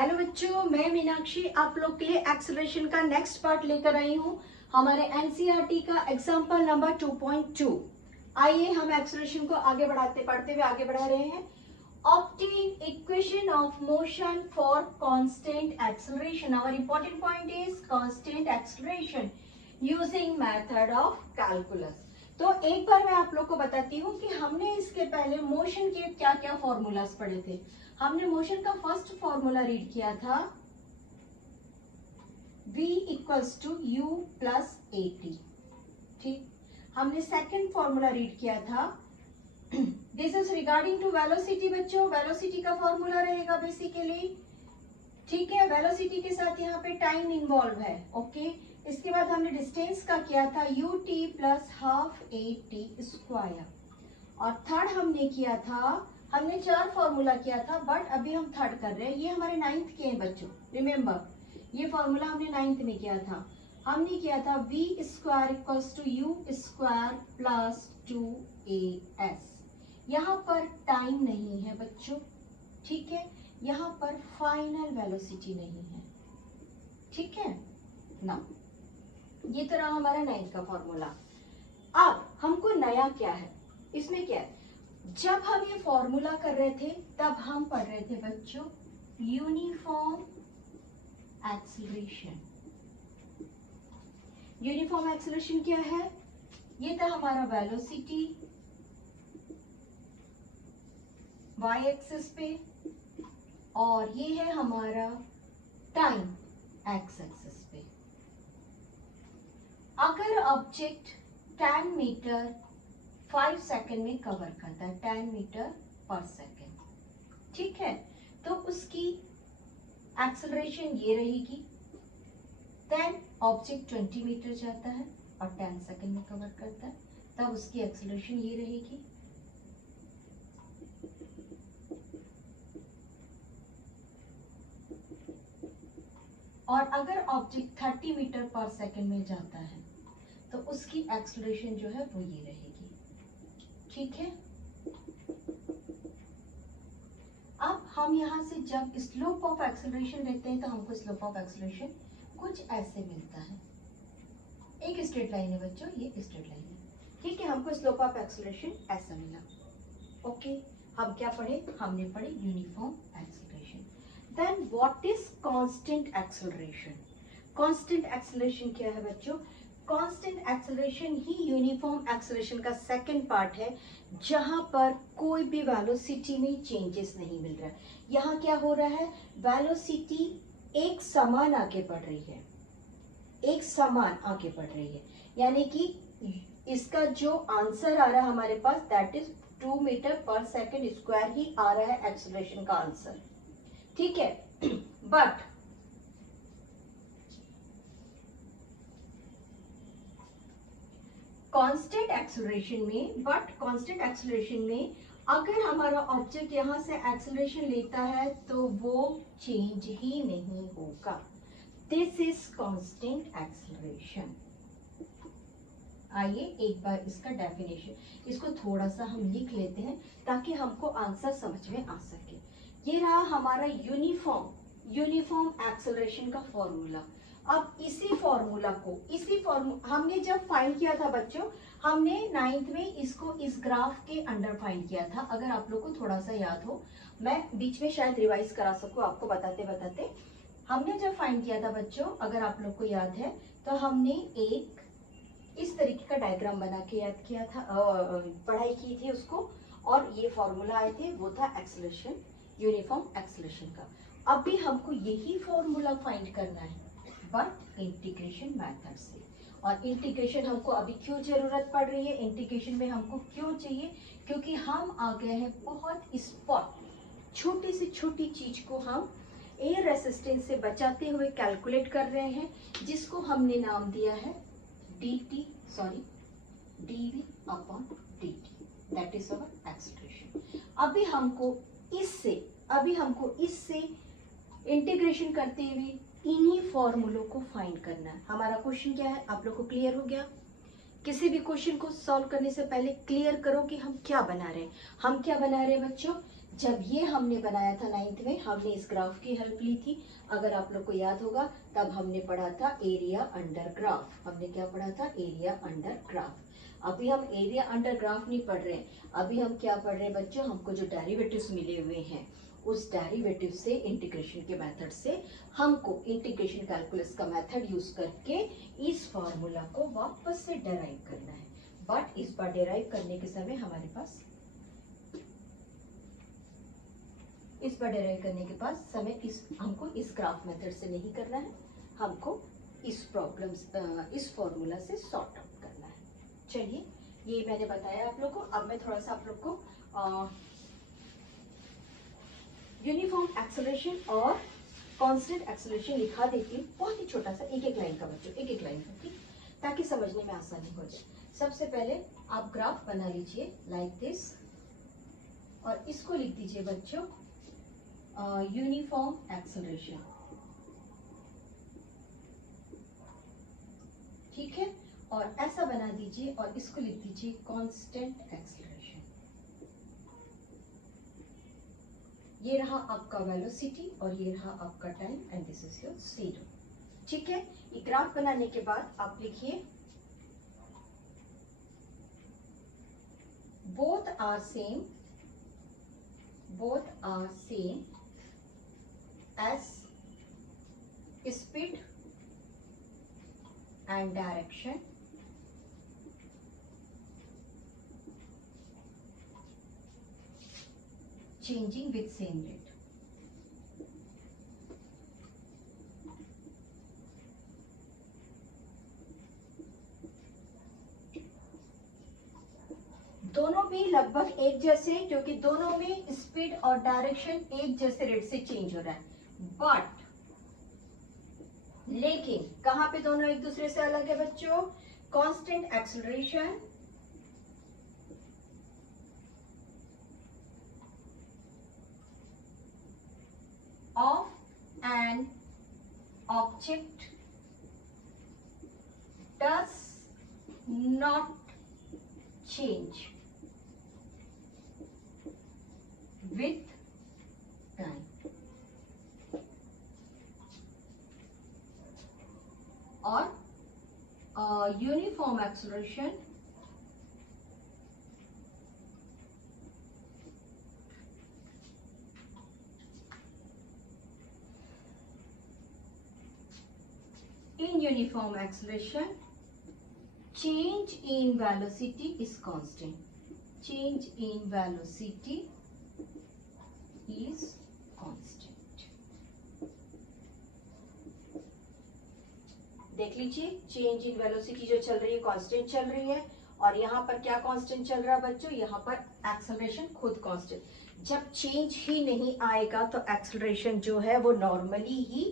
Hello बच्चों, मैं मीनाक्षी आप लोग के लिए एक्सेलरेशन का नेक्स्ट पार्ट लेकर आई हूँ हमारे एनसीईआरटी का एग्जाम्पल नंबर 2.2। आइए हम एक्सेलरेशन को आगे पढ़ते हुए आगे बढ़ा रहे हैं। Obtain equation of motion for constant acceleration. Our important point is constant acceleration using method of calculus. तो एक बार मैं आप लोग को बताती हूँ कि हमने इसके पहले मोशन के क्या क्या फॉर्मूलाज पढ़े थे। हमने मोशन का फर्स्ट फॉर्मूला रीड किया था v equals to u plus A T. ठीक, हमने सेकंड फॉर्मूला रीड किया था this is regarding to velocity. बच्चों, वेलोसिटी का फॉर्मूला रहेगा बेसिकली। ठीक है, वेलोसिटी के साथ यहाँ पे टाइम इन्वॉल्व है। ओके, इसके बाद हमने डिस्टेंस का किया था u t plus half A T square. और थर्ड हमने किया था, हमने 4 फॉर्मूला किया था बट अभी हम थर्ड कर रहे हैं। ये हमारे 9th के हैं बच्चों, रिमेम्बर ये फॉर्मूला हमने 9th में किया था। हमने किया था v square equals to u square plus 2as। यहाँ पर टाइम नहीं है बच्चों, ठीक है, यहाँ पर फाइनल वेलोसिटी नहीं है। ठीक है ना, ये तो रहा हमारा 9th का फॉर्मूला। अब हमको नया क्या है इसमें, क्या है, जब हम ये फॉर्मूला कर रहे थे तब हम पढ़ रहे थे बच्चों यूनिफॉर्म एक्सीलरेशन। यूनिफॉर्म एक्सीलरेशन क्या है, ये था हमारा वेलोसिटी y एक्सिस पे और ये है हमारा टाइम x एक्सिस पे। अगर ऑब्जेक्ट 10 मीटर 5 सेकेंड में कवर करता है, 10 मीटर पर सेकेंड, ठीक है, तो उसकी एक्सेलरेशन ये रहेगी। देन ऑब्जेक्ट 20 मीटर जाता है और 10 सेकेंड में कवर करता है, तब उसकी एक्सेलरेशन ये रहेगी। और अगर ऑब्जेक्ट 30 मीटर पर सेकेंड में जाता है तो उसकी एक्सेलरेशन जो है वो ये रहेगी। ठीक है, अब हम यहाँ से जब स्लोप ऑफ एक्सेलरेशन लेते हैं तो हमको स्लोप ऑफ एक्सेलरेशन कुछ ऐसे मिलता है। एक स्ट्रेट लाइन है बच्चों, ये स्ट्रेट लाइन है। ठीक है, हमको स्लोप ऑफ एक्सेलरेशन ऐसा मिला। ओके, हम क्या पढ़े, हमने पढ़े uniform acceleration. Then what is constant acceleration. Constant acceleration क्या है बच्चों, कांस्टेंट एक्सेलरेशन ही यूनिफॉर्म एक्सेलरेशन का सेकंड पार्ट है, जहां पर कोई भी वेलोसिटी में चेंजेस नहीं मिल रहा है। यहाँ क्या हो रहा है, वेलोसिटी एक समान आगे बढ़ रही है, एक समान आगे बढ़ रही है, यानी कि इसका जो आंसर आ रहा है हमारे पास दैट इज 2 मीटर पर सेकेंड स्क्वायर ही आ रहा है एक्सेलरेशन का आंसर। ठीक है, बट कांस्टेंट एक्सेलरेशन में अगर हमारा ऑब्जेक्ट यहां से एक्सेलरेशन लेता है तो वो चेंज ही नहीं होगा। This is constant acceleration. आइए एक बार इसका डेफिनेशन, इसको थोड़ा सा हम लिख लेते हैं ताकि हमको आंसर समझ में आ सके। ये रहा हमारा यूनिफॉर्म एक्सेलरेशन का फॉर्मूला। अब इसी फॉर्मूला हमने जब फाइंड किया था बच्चों, हमने 9th में इसको इस ग्राफ के अंडर फाइंड किया था। अगर आप लोग को थोड़ा सा याद हो, मैं बीच में शायद रिवाइज करा सकूं आपको बताते बताते। हमने जब फाइंड किया था बच्चों, अगर आप लोग को याद है तो हमने एक इस तरीके का डायग्राम बना के याद किया था, पढ़ाई की थी उसको, और ये फॉर्मूला आए थे, वो था एक्सेलरेशन, यूनिफॉर्म एक्सेलरेशन का। अब भी हमको यही फॉर्मूला फाइंड करना है बट इंटीग्रेशन मेथड से। और इंटीग्रेशन हमको अभी क्यों जरूरत पड़ रही है, इंटीग्रेशन में हमको क्यों चाहिए, क्योंकि हम आ गए हैं बहुत स्पॉट, छोटी से छोटी चीज को हम एयर रेसिस्टेंस से बचाते हुए कैलकुलेट कर रहे हैं, जिसको हमने नाम दिया है dv upon dt, that is our acceleration. अभी हमको इससे इंटीग्रेशन करते हुए इन्हीं फॉर्मूलों को फाइंड करना है। हमारा क्वेश्चन क्या है, आप लोग को क्लियर हो गया। किसी भी क्वेश्चन को सॉल्व करने से पहले क्लियर करो कि हम क्या बना रहे हैं। हम क्या बना रहे हैं बच्चों, जब ये हमने बनाया था 9th में, हमने इस ग्राफ की हेल्प ली थी। अगर आप लोग को याद होगा, तब हमने पढ़ा था एरिया अंडर ग्राफ। हमने क्या पढ़ा था? Area under graph. अभी हम एरिया अंडर ग्राफ नहीं पढ़ रहे हैं, अभी हम क्या पढ़ रहे हैं बच्चों? हमको जो डेरिवेटिव्स मिले हुए हैं, उस डेरिवेटिव से, इंटीग्रेशन के मेथड से, हमको इंटीग्रेशन कैलकुलस का मेथड यूज करके इस फॉर्मूला को वापस से डेराइव करना है। बट इस बार डेराइव करने के समय हमारे पास, इस बार डेराइव करने के बाद समय हमको इस ग्राफ मेथड से नहीं करना है, हमको इस प्रॉब्लम्स, इस फॉर्मूला से सॉर्ट आउट करना है। चलिए, ये मैंने बताया आप लोग को। अब मैं थोड़ा सा आप लोग को यूनिफॉर्म एक्सेलरेशन और कांस्टेंट एक्सेलरेशन लिखा देती हूँ, बहुत ही छोटा सा, एक एक लाइन का बच्चों, एक एक लाइन का, ठीक, ताकि समझने में आसानी हो जाए। सबसे पहले आप ग्राफ बना लीजिए लाइक दिस, और इसको लिख दीजिए बच्चों यूनिफॉर्म एक्सेलरेशन, ठीक है। और ऐसा बना दीजिए और इसको लिख दीजिए कांस्टेंट एक्सेलरेशन। ये रहा आपका वेलोसिटी और ये रहा आपका time, and this is your zero, ठीक है। ये ग्राफ बनाने के बाद आप लिखिए both are same, both are same as speed and direction changing with same rate। दोनों भी लगभग एक जैसे, क्योंकि दोनों में स्पीड और डायरेक्शन एक जैसे रेट से चेंज हो रहा है। बट लेकिन कहां पे दोनों एक दूसरे से अलग है बच्चों? Constant acceleration of an object does not change with time। और uniform acceleration in uniform acceleration change in velocity is constant, change in velocity is constant। देख लीजिए, चेंज इन वेलोसिटी जो चल रही है कांस्टेंट चल रही है, और यहाँ पर क्या कांस्टेंट चल रहा है बच्चों? यहाँ पर एक्सेलरेशन खुद कांस्टेंट। जब चेंज ही नहीं आएगा तो एक्सेलरेशन जो है वो नॉर्मली ही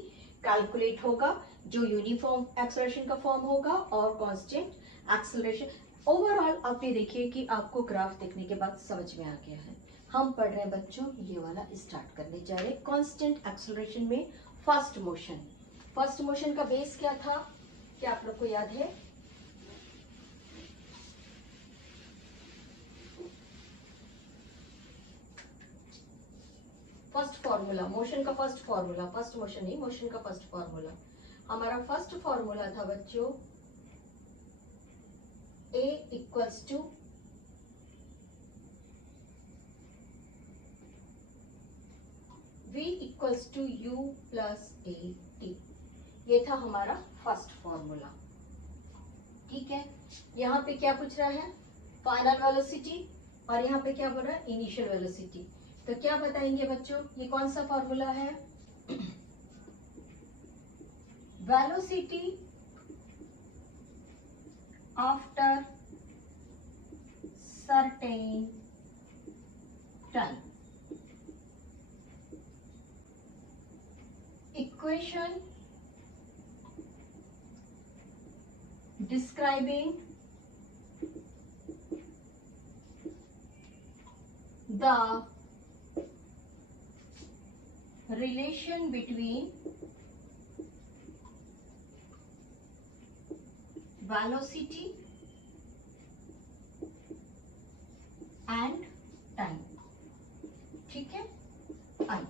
कैलकुलेट होगा, जो यूनिफॉर्म एक्सेलरेशन का फॉर्म होगा और कांस्टेंट एक्सेलरेशन। ओवरऑल आप ये देखिए कि आपको ग्राफ देखने के बाद समझ में आ गया है। हम पढ़ रहे हैं बच्चों, ये वाला स्टार्ट करने जा रहे हैं कांस्टेंट एक्सेलरेशन में फर्स्ट मोशन। फर्स्ट मोशन का बेस क्या था, क्या आप लोग को याद है? फर्स्ट फॉर्मूला, मोशन का फर्स्ट फॉर्मूला, फर्स्ट मोशन नहीं, मोशन का फर्स्ट फॉर्मूला, हमारा फर्स्ट फॉर्मूला था बच्चों A equals to V equals to U plus A T. ये था हमारा फर्स्ट फॉर्मूला, ठीक है। यहाँ पे क्या पूछ रहा है? फाइनल वेलोसिटी, और यहाँ पे क्या बोल रहा है? Initial velocity. तो क्या बताएंगे बच्चों, ये कौन सा फॉर्मूला है? Velocity after certain time, equation describing the relation between velocity and time, ठीक है। आइए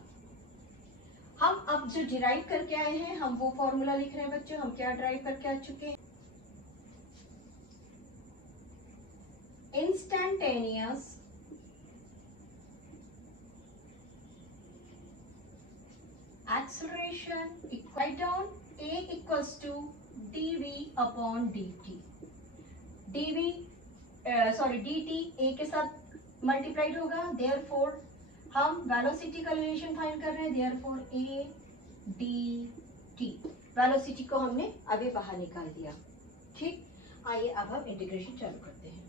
हम अब जो डिराइव करके आए हैं, हम वो फॉर्मूला लिख रहे हैं बच्चों। हम क्या डिराइव करके आ चुके हैं? Instantaneous acceleration equal down a equals to dv upon dt। dt a के साथ मल्टीप्लाइड होगा, देयरफॉर हम वेलोसिटी का रिलेशन फाइंड कर रहे हैं, देयरफॉर a dt। वेलोसिटी को हमने अभी बाहर निकाल दिया। ठीक, आइए अब हम इंटीग्रेशन चालू करते हैं।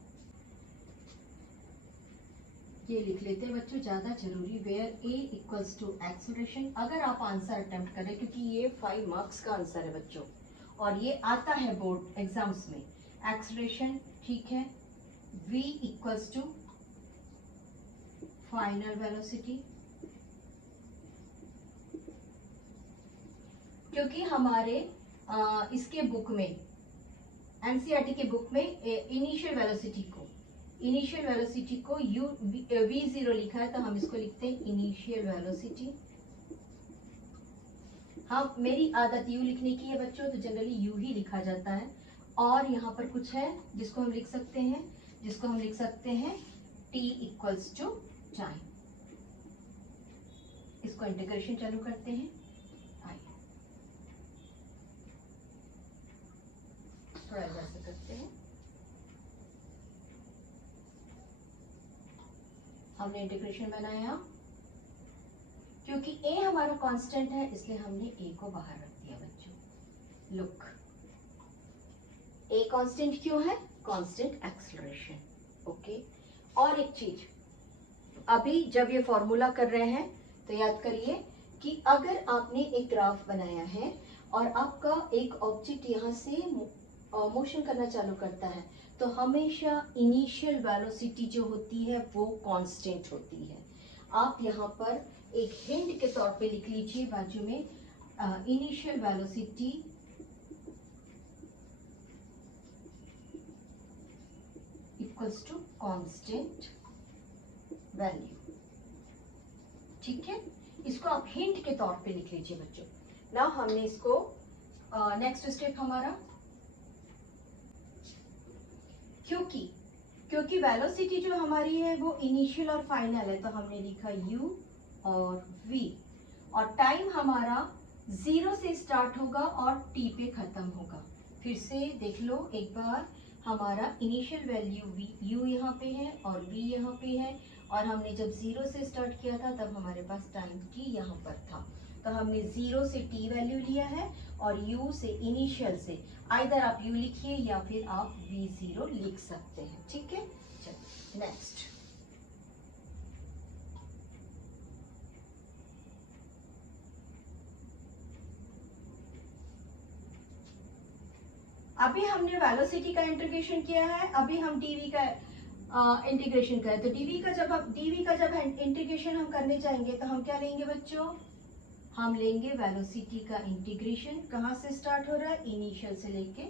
ये लिख लेते हैं बच्चों, ज्यादा जरूरी, where a equals to acceleration. अगर आप आंसर अटेम्प्ट करें, क्योंकि ये 5 मार्क्स का आंसर है बच्चों और ये आता है बोर्ड एग्जाम्स में, एक्सेलरेशन, ठीक है, v equals to final velocity. क्योंकि हमारे इसके बुक में, एनसीईआरटी के बुक में इनिशियल वेलोसिटी को v0 लिखा है, तो हम इसको लिखते हैं इनिशियल वेलोसिटी। हम मेरी आदत u लिखने की है बच्चों, तो जनरली u ही लिखा जाता है। और यहाँ पर कुछ है जिसको हम लिख सकते हैं t इक्वल्स टू टाइम। इसको इंटीग्रेशन चालू करते हैं। आइए थोड़ा इधर से करते हैं। हमने इंटीग्रेशन बनाया, क्योंकि a हमारा कांस्टेंट है इसलिए हमने a को बाहर रख दिया बच्चों। लुक, a कांस्टेंट क्यों है? Constant acceleration. ओके, और एक चीज, अभी जब ये फॉर्मूला कर रहे हैं तो याद करिए कि अगर आपने एक ग्राफ बनाया है और आपका एक ऑब्जेक्ट यहाँ से मोशन करना चालू करता है, तो हमेशा इनिशियल वेलोसिटी जो होती है वो कांस्टेंट होती है। आप यहाँ पर एक हिंट के तौर पे लिख लीजिए बाजू में, initial velocity equals to constant value. ठीक है, इसको आप हिंट के तौर पे लिख लीजिए बच्चों। ना हमने इसको नेक्स्ट स्टेप हमारा, क्योंकि वेलोसिटी जो हमारी है वो इनिशियल और फाइनल है, तो हमने लिखा u और v, और टाइम हमारा 0 से स्टार्ट होगा और t पे खत्म होगा। फिर से देख लो एक बार, हमारा इनिशियल वैल्यू u यहाँ पे है और v यहाँ पे है, और हमने जब 0 से स्टार्ट किया था तब हमारे पास टाइम t यहाँ पर था, तो हमने 0 से t वैल्यू लिया है और u से इनिशियल से, आइदर आप u लिखिए या फिर आप v0 लिख सकते हैं। ठीक है, चलिए नेक्स्ट। अभी हमने वेलोसिटी का इंटीग्रेशन किया है, अभी हम dv का इंटीग्रेशन करें। तो dv का जब इंटीग्रेशन हम करने जाएंगे तो हम क्या लेंगे बच्चों? हम लेंगे वेलोसिटी का इंटीग्रेशन। कहाँ से स्टार्ट हो रहा है? इनिशियल से लेके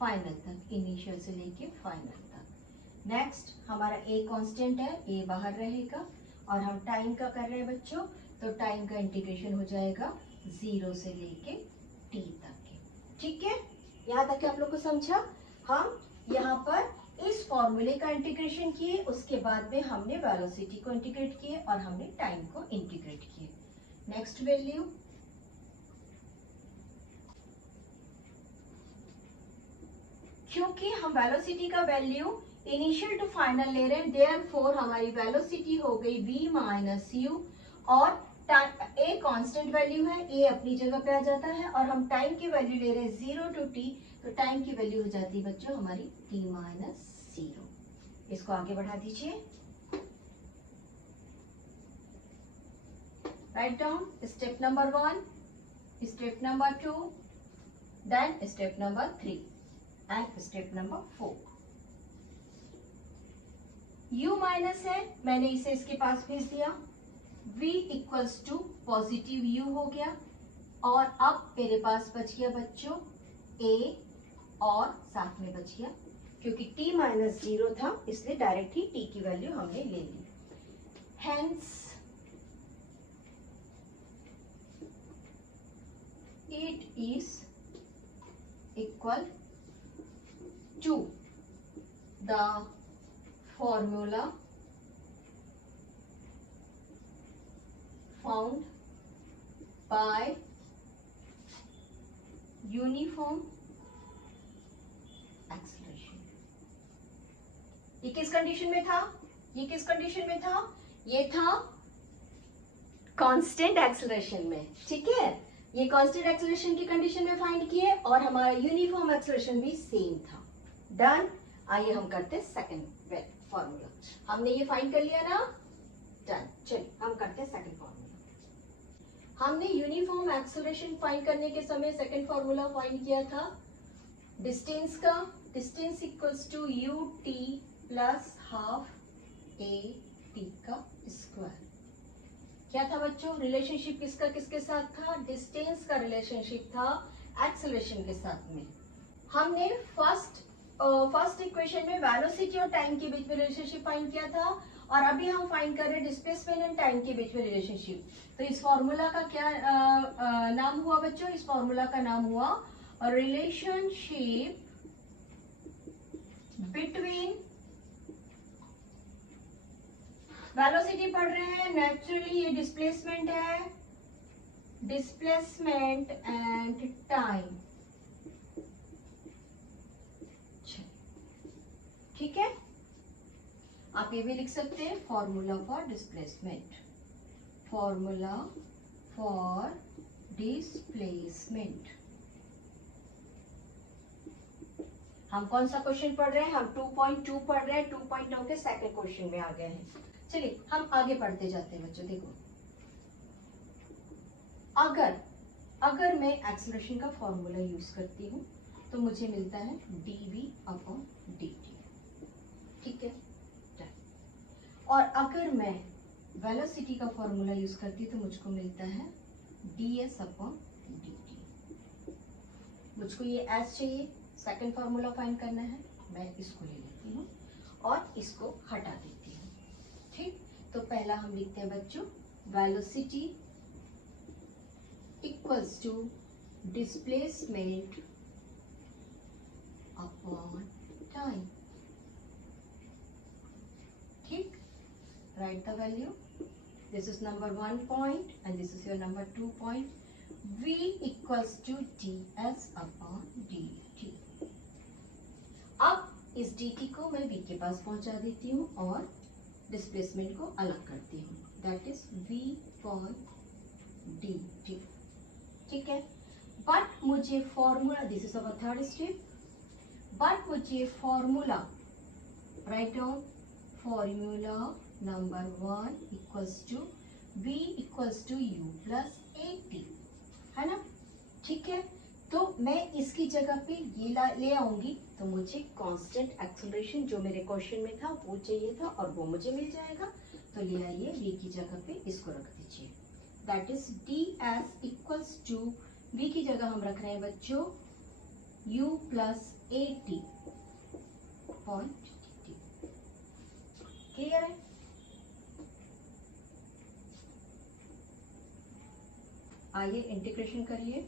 फाइनल तक, इनिशियल से लेके फाइनल तक। नेक्स्ट, हमारा a कांस्टेंट है, a बाहर रहेगा, और हम टाइम का कर रहे हैं बच्चों, तो टाइम का इंटीग्रेशन हो जाएगा 0 से लेके t तक के। ठीक है, यहाँ तक आप लोग को समझा? हम यहाँ पर इस फॉर्मूले का इंटीग्रेशन किए, उसके बाद में हमने वेलोसिटी को इंटीग्रेट किए और हमने टाइम को इंटीग्रेट किए। नेक्स्ट वैल्यू, क्योंकि हम वेलोसिटी का वैल्यू इनिशियल टू फाइनल ले रहे हैं, देयरफॉर हमारी वेलोसिटी हो गई v माइनस u, और a कांस्टेंट वैल्यू है, a अपनी जगह पे आ जाता है, और हम टाइम की वैल्यू ले रहे हैं 0 टू t, तो टाइम की वैल्यू हो जाती है बच्चों हमारी t माइनस 0। इसको आगे बढ़ा दीजिए, write down step number 1, step number 2, then step number 3 and step number 4। u minus है, मैंने इसे इसके पास भेज दिया, v equals to positive u हो गया, और अब मेरे पास बच गया बच्चों a, और साथ में बच गया, क्योंकि t माइनस 0 था इसलिए डायरेक्ट ही t की वैल्यू हमने ले ली। Hence it is equal to the formula found by uniform acceleration. ये किस कंडीशन में था? ये किस कंडीशन में था? ये था कांस्टेंट एक्सेलरेशन में, ठीक है। ये कांस्टेंट एक्सेलरेशन की कंडीशन में फाइंड किए और हमारा यूनिफॉर्म एक्सेलरेशन भी सेम था। डन। आइए हम करते हैं सेकंड फॉर्मूला। हमने ये फाइंड कर लिया ना, डन। चलिए हम करते हैं सेकंड फॉर्मूला। हमने यूनिफॉर्म एक्सेलरेशन फाइंड करने के समय सेकंड फॉर्मूला फाइंड किया था डिस्टेंस का। Distance equals to U T plus half A T का स्क्वायर। क्या था बच्चों? रिलेशनशिप किसका किसके साथ था? डिस्टेंस का रिलेशनशिप था एक्सेलरेशन के साथ में। हमने फर्स्ट इक्वेशन में वेलोसिटी और टाइम के बीच में रिलेशनशिप फाइंड किया था और अभी हम फाइंड कर रहे हैं डिस्प्लेसमेंट एंड टाइम के बीच में रिलेशनशिप। तो इस फॉर्मूला का क्या नाम हुआ बच्चों? इस फॉर्मूला का नाम हुआ रिलेशनशिप बिटवीन वेलोसिटी पढ़ रहे हैं, नेचुरली ये डिस्प्लेसमेंट है, डिस्प्लेसमेंट एंड टाइम। ठीक है, आप ये भी लिख सकते हैं formula for displacement, formula for displacement. हम कौन सा क्वेश्चन पढ़ रहे हैं? हम 2.2 पढ़ रहे हैं। 2.2 के सेकंड क्वेश्चन में आ गए हैं। चलिए हम आगे पढ़ते जाते हैं बच्चों। देखो, अगर मैं एक्सेलरेशन का फॉर्मूला यूज करती हूँ तो मुझे मिलता है dv/dt, ठीक है। और अगर मैं वेलोसिटी का फॉर्मूला यूज करती हूँ तो मुझको मिलता है ds/dt। मुझको ये s चाहिए, सेकंड फॉर्मूला फाइंड करना है, मैं इसको ले लेती हूँ और इसको हटा देती हूँ। ठीक, तो पहला हम लिखते हैं बच्चों velocity equals to displacement upon time. ठीक, write the value. This is number 1 point and this is your number 2 point. V equals to ds/dt. अब इस dt को मैं v के पास पहुंचा देती हूँ और डिस्प्लेसमेंट को अलग करती हूँ, that is v for dt। ठीक है, बट मुझे formula, this is our third step, but मुझे formula write down, formula number 1 equals to v equals to u plus at, है ना। ठीक है, तो मैं इसकी जगह पे ये ले आऊंगी तो मुझे कांस्टेंट एक्सेलरेशन जो मेरे क्वेश्चन में था वो चाहिए था और वो मुझे मिल जाएगा। तो ले आइए, v की जगह पे इसको रख दीजिए, that is ds equals to v की जगह हम रख रहे हैं बच्चों u plus at point dt। Clear है? आइए इंटीग्रेशन करिए,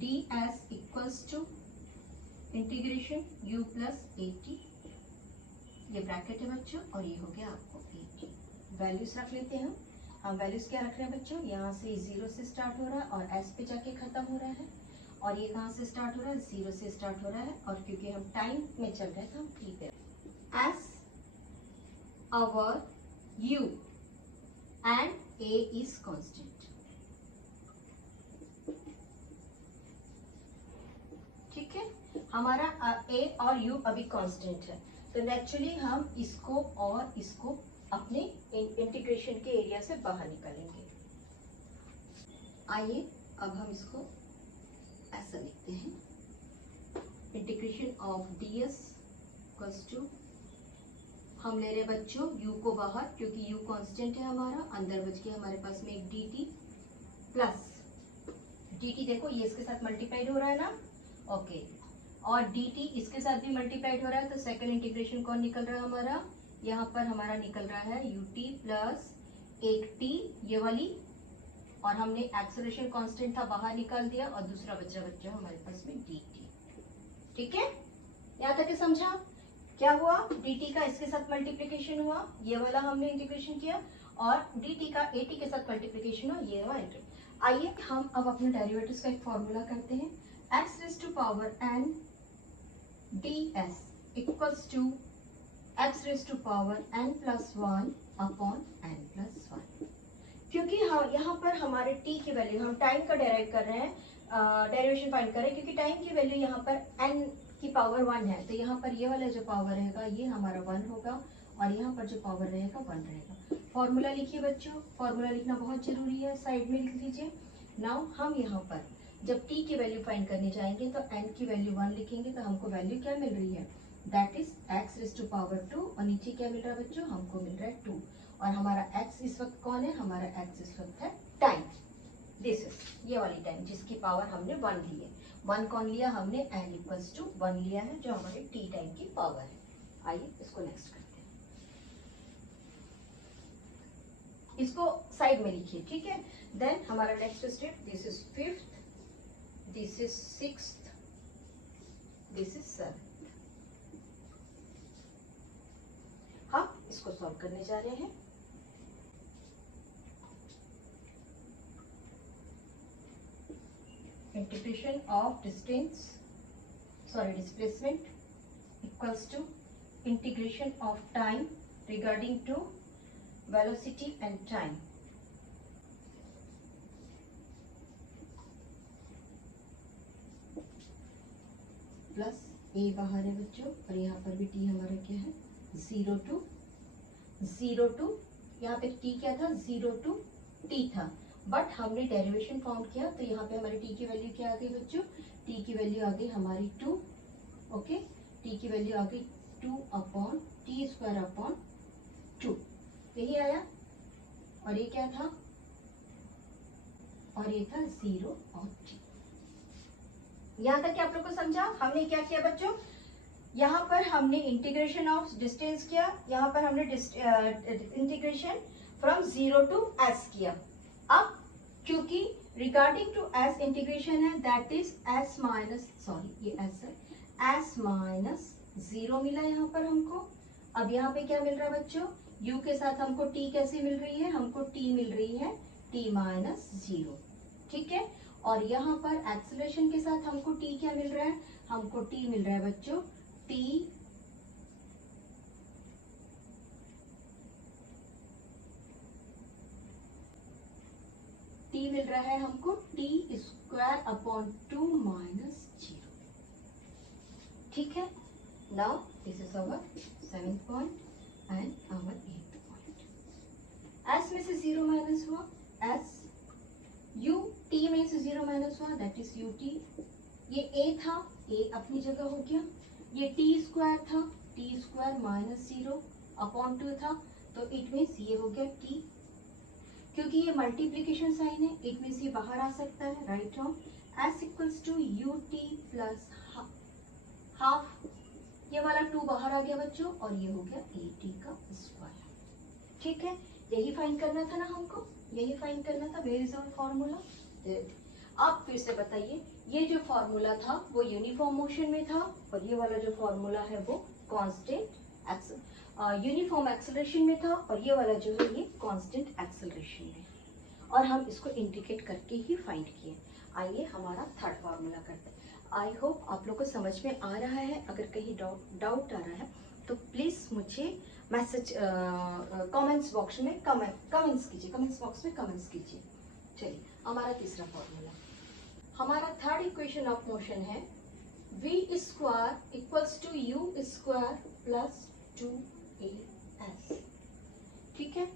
ds equals to integration u plus at, ये ब्रैकेट है बच्चों और ये हो गया आपको at। वैल्यूज रख लेते हैं हम वैल्यूज क्या रख रहे हैं बच्चों? यहाँ से 0 से स्टार्ट हो रहा है और s पे जाके खत्म हो रहा है, और ये कहाँ से स्टार्ट हो रहा है? 0 से स्टार्ट हो रहा है, और क्योंकि हम टाइम में चल रहे हैं तो हम ठीक है। s our u and a is constant। ठीक है, हमारा a और u अभी कांस्टेंट है, तो नेचुरली हम इसको और इसको अपने इंटीग्रेशन के एरिया से बाहर निकालेंगे। आइए अब हम इसको ऐसा लिखते हैं, integration of ds equals to, हम ले रहे बच्चों u को बाहर क्योंकि u कांस्टेंट है हमारा, अंदर बच गया हमारे पास में एक dt प्लस dt, देखो ये इसके साथ मल्टीप्लाइड हो रहा है ना, ओके, और dt इसके साथ भी मल्टीप्लाइड हो रहा है, तो सेकंड इंटीग्रेशन कौन निकल रहा है हमारा? यहाँ पर हमारा निकल रहा है ut प्लस एक t, ये वाली और हमने एक्सेलरेशन कांस्टेंट था बाहर निकाल दिया और दूसरा बच्चा हमारे पास में dt। ठीक है, यहाँ तक समझा? क्या हुआ, dt का इसके साथ मल्टीप्लीकेशन हुआ, ये वाला हमने इंटीग्रेशन किया, और dt का at के साथ मल्टीप्लीकेशन हुआ, ये वाला इंटीग्रेशन। आइए हम अब अपने डेरिवेटिव्स का एक फॉर्मूला करते हैं। x raised to power n ds equals to x raised to power n plus 1 upon n plus 1। क्योंकि यहाँ पर हमारे t की वैल्यू, हम टाइम का डेराइव कर रहे हैं, डेरिवेशन फाइंड कर रहे हैं, क्योंकि टाइम की वैल्यू यहाँ पर n की पावर 1 है, तो यहाँ पर ये वाला जो पावर रहेगा ये हमारा 1 होगा, और यहाँ पर जो पावर रहेगा 1 रहेगा। फॉर्मूला लिखिए बच्चों, फॉर्मूला लिखना बहुत जरूरी है, साइड में लिख लीजिए। नाउ हम यहाँ पर जब t की वैल्यू फाइंड करने जाएंगे तो n की वैल्यू 1 लिखेंगे, तो हमको वैल्यू क्या मिल रही है, that is x raise to power 2, और नीचे क्या मिल रहा है बच्चों, हमको मिल रहा है 2, और हमारा x इस वक्त कौन है, हमारा x इस वक्त है टाइम, दिस इज ये वाली टाइम जिसकी पावर हमने 1 ली है। 1 कौन लिया हमने, n इक्वल्स टू 1 लिया है, जो हमारे t टाइम की पावर है। आइए इसको नेक्स्ट करते हैं, इसको साइड में लिखिए, ठीक है। देन हमारा next step, this is 5th, this is 6th, this is 7th। हम इसको सॉल्व करने जा रहे हैं। Integration of displacement equals to integration of time regarding to velocity and time। Plus a बाहर है बच्चों, और यहाँ पर भी t हमारा क्या है, 0 to यहाँ पे t क्या था, 0 to t था, बट हमने डेरिवेशन फाउंड किया, तो यहाँ पे हमारी t की वैल्यू क्या आ गई बच्चों, t की वैल्यू आ गई हमारी 2, ओके, t की वैल्यू आ गई 2 अपॉन टी स्क्वायर अपॉन 2, यही आया, और ये क्या था, और ये था 0 और t। यहाँ तक क्या आप लोग को समझा? हमने क्या किया बच्चों, यहाँ पर हमने इंटीग्रेशन ऑफ डिस्टेंस किया, यहाँ पर हमने इंटीग्रेशन फ्रॉम 0 to s किया। अब क्योंकि रिगार्डिंग टू s इंटीग्रेशन है, that is s minus, sorry ये s है, s माइनस 0 मिला यहाँ पर हमको। अब यहाँ पे क्या मिल रहा है बच्चों, u के साथ हमको t कैसे मिल रही है, हमको t मिल रही है t माइनस 0, ठीक है। और यहाँ पर एक्सेलरेशन के साथ हमको t क्या मिल रहा है, हमको t मिल रहा है बच्चों t मिल रहा है हमको t स्क्वायर अपॉन 2 माइनस 0, ठीक है। Now this is our 7th point and our 8th point. s में से 0 माइनस हुआ, s u t में से 0 माइनस हुआ, दैट इज ut। ये a था, a अपनी जगह हो गया, ये t स्क्वायर था, t स्क्वायर माइनस 0 अपॉन 2 था, तो इट मीन्स ये हो गया t। क्योंकि ये मल्टीप्लीकेशन साइन है, इट मीन्स ये बाहर आ सकता है, write on s equals to ut plus half, ये वाला 2 बाहर आ गया बच्चों, और ये हो गया at का स्क्वायर, ठीक है। यही फाइंड करना था ना हमको, यही फाइंड करना था, वेयर इज आवर फॉर्मूला। आप फिर से बताइए, ये जो फॉर्मूला था वो यूनिफॉर्म मोशन में था, और ये वाला जो फॉर्मूला है वो कांस्टेंट यूनिफॉर्म एक्सेलरेशन में था, और ये वाला जो है ये कांस्टेंट एक्सेलरेशन में, और हम इसको इंडिकेट करके ही फाइंड किए। आइए हमारा थर्ड फॉर्मूला करते हैं। आई होप आप लोग को समझ में आ रहा है, अगर कहीं डाउट आ रहा है तो प्लीज मुझे मैसेज कमेंट्स बॉक्स में कमेंट्स कीजिए, कमेंट्स बॉक्स में कमेंट्स कीजिए। चलिए हमारा तीसरा फॉर्मूला, हमारा थर्ड इक्वेशन ऑफ मोशन है v square equals to u square plus 2as, ठीक है।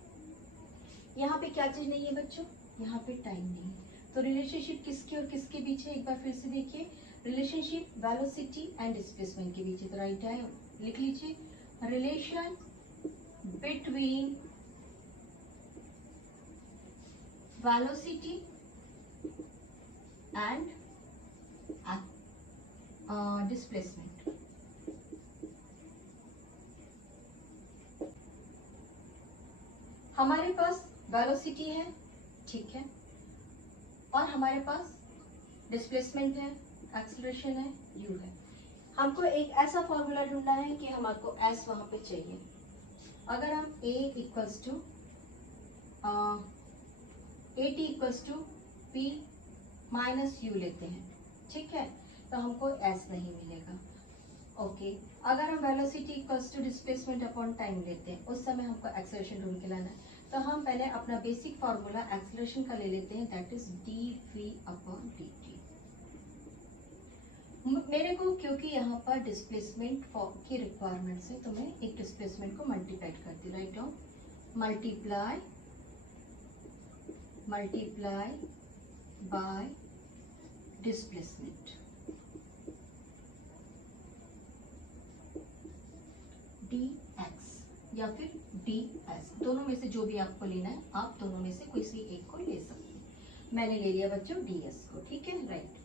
यहाँ पे क्या चीज नहीं है बच्चों, यहाँ पे टाइम नहीं है, तो रिलेशनशिप किसके और किसके बीच है, एक बार फिर से देखिए, रिलेशनशिप वेलोसिटी एंड डिस्प्लेसमेंट के बीच है, तो राइट है, लिख लीजिए, relation between velocity and displacement. हमारे पास वेलोसिटी है, ठीक है, और हमारे पास डिस्प्लेसमेंट है, एक्सेलरेशन है, u है। हमको एक ऐसा फॉर्मूला ढूंढना है कि हमको s वहां पे चाहिए। अगर हम a equals to at equals to p minus u लेते हैं, ठीक है, तो हमको s नहीं मिलेगा। ओके अगर हम velocity equals to displacement upon time लेते हैं, उस समय हमको एक्सेलरेशन ढूंढ के लाना है। तो हम पहले अपना बेसिक फार्मूला एक्सेलरेशन का ले लेते हैं, that is dv upon dt। मेरे को क्योंकि यहाँ पर डिस्प्लेसमेंट की रिक्वायरमेंट है, तो मैं एक डिस्प्लेसमेंट को मल्टीप्लाई करती हूँ। Write down multiply by displacement dx या फिर ds, दोनों में से जो भी आपको लेना है, आप दोनों में से किसी एक को ले सकते हैं। मैंने ले लिया बच्चों ds को, ठीक है, right.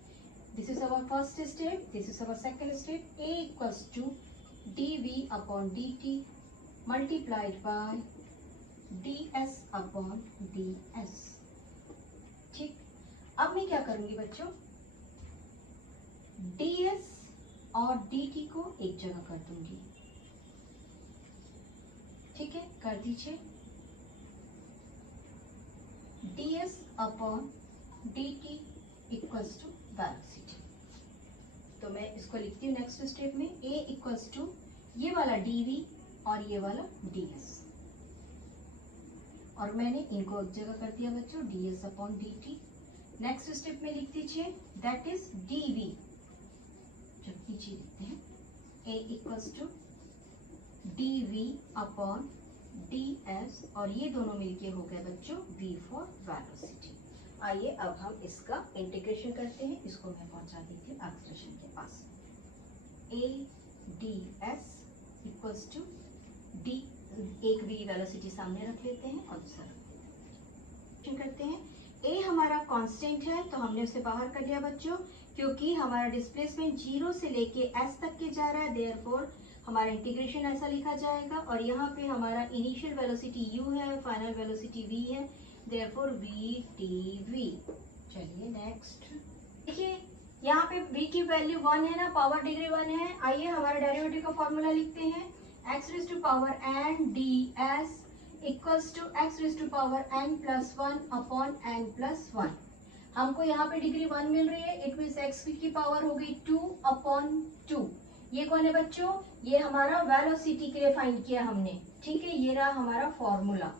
This is our first step, this is our second step. a equals to dv upon dt multiplied by ds upon ds, ठीक। अब मैं क्या करूंगी बच्चों, ds और dt को एक जगह कर दूंगी, ठीक है, कर दीजिए। ds upon dt equals to velocity. तो मैं इसको लिखती हूँ नेक्स्ट स्टेप में, a इक्वल्स टू ये वाला dv और ये वाला ds, और मैंने इनको एक जगह कर दिया बच्चों, ds upon dt। Next step में लिख दीजिए, दैट इज dv, जब नीचे लिखते हैं, a equals to dv upon ds, और ये दोनों मिलके हो गए बच्चों v फॉर वेलोसिटी। आइए अब हम इसका इंटीग्रेशन करते हैं। इसको मैं पहुंचा देती हूँ एक्सेलरेशन के पास। a ds equals to d, एक v वेलोसिटी सामने रख लेते हैं और दूसरा करते हैं। a हमारा कांस्टेंट है, तो हमने उसे बाहर कर लिया बच्चों, क्योंकि हमारा डिस्प्लेसमेंट 0 से लेके s तक के जा रहा है, देयरफॉर हमारा इंटीग्रेशन ऐसा लिखा जाएगा। और यहाँ पे हमारा इनिशियल वेलोसिटी u है, फाइनल वेलोसिटी v है, देयरफॉर v dv। चलिए नेक्स्ट देखिए, यहाँ पे v की वैल्यू 1 है ना, पावर डिग्री 1 है। आइए हमारा डेरिवेटिव का फॉर्मूला लिखते हैं, x raise to power n ds equals to x raise to power n plus 1 upon n plus 1। हमको यहाँ पे डिग्री 1 मिल रही है, इट मीन्स x की पावर हो गई 2 अपॉन 2। ये कौन है बच्चों, ये हमारा वेलोसिटी के लिए फाइंड किया हमने, ठीक है। ये रहा हमारा फॉर्मूला,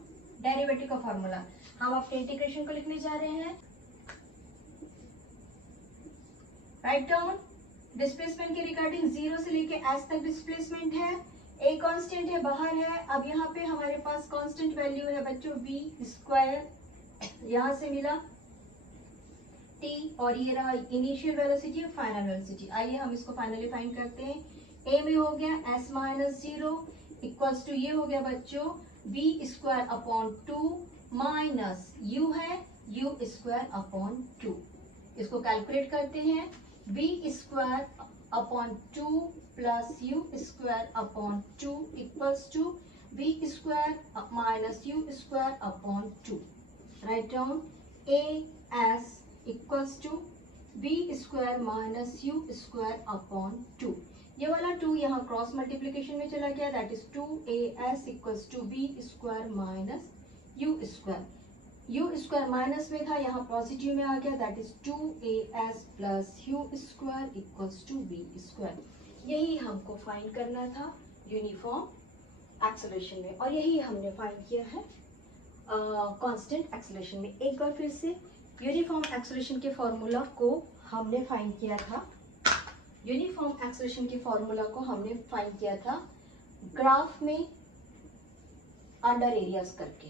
डेरिवेटिव का फॉर्मूला। हम अपने इंटीग्रेशन को लिखने जा रहे हैं। राइट डाउन डिस्प्लेसमेंट के रिगार्डिंग 0 से लेके s तक डिस्प्लेसमेंट है, a कांस्टेंट है, बाहर है। अब यहाँ पे हमारे पास कांस्टेंट वैल्यू है बच्चों v स्क्वायर, यहाँ से मिला t, और ये रहा इनिशियल वेलोसिटी और फाइनल वेलोसिटी। आइए हम इसको फाइनली फाइंड करते हैं। a में हो गया s माइनस 0 इक्वल्स टू ये हो गया बच्चों v square upon 2 minus u है u स्क्वायर अपॉन 2। इसको कैलकुलेट करते हैं, v square upon 2 plus u square upon 2 equals to v square minus u square upon 2। Write down a s equals to v square minus u square upon 2। ये वाला 2 यहाँ cross multiplication में चला गया, that is 2as equals to v square minus u square. u square minus में था, यहाँ positive में आ गया, that is 2as plus u square equals to v square. यही हमको फाइंड करना था यूनिफॉर्म एक्सेलरेशन में, और यही हमने फाइंड किया है कांस्टेंट एक्सेलरेशन में। एक बार फिर से यूनिफॉर्म एक्सेलरेशन के फॉर्मूला को हमने फाइंड किया था, यूनिफॉर्म एक्सेलरेशन के फॉर्मूला को हमने फाइंड किया था ग्राफ में अंडर एरियाज करके,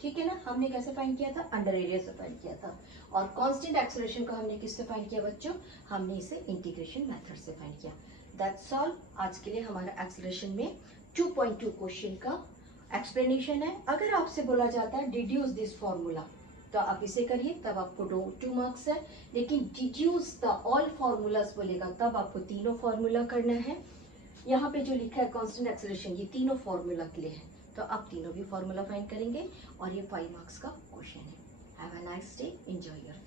ठीक है ना। हमने कैसे फाइंड किया था, अंडर एरिया से फाइंड किया था। और कांस्टेंट एक्सेलरेशन को हमने किससे फाइंड किया बच्चों, हमने इसे इंटीग्रेशन मेथड से फाइंड किया। That's all. आज के लिए हमारा एक्सेलरेशन में 2.2 क्वेश्चन का एक्सप्लेनेशन है। अगर आपसे बोला जाता है डिड्यूस दिस फॉर्मूला, तो आप इसे करिए, तब आपको 2 मार्क्स है। लेकिन डिड्यूस द ऑल फॉर्मूलाज बोलेगा, तब आपको तीनों फॉर्मूला करना है। यहाँ पे जो लिखा है कांस्टेंट एक्सेलरेशन, ये तीनों फॉर्मूला के लिए है, तो आप तीनों भी फॉर्मूला फाइंड करेंगे, और ये 5 मार्क्स का क्वेश्चन है। Have a nice day, enjoy your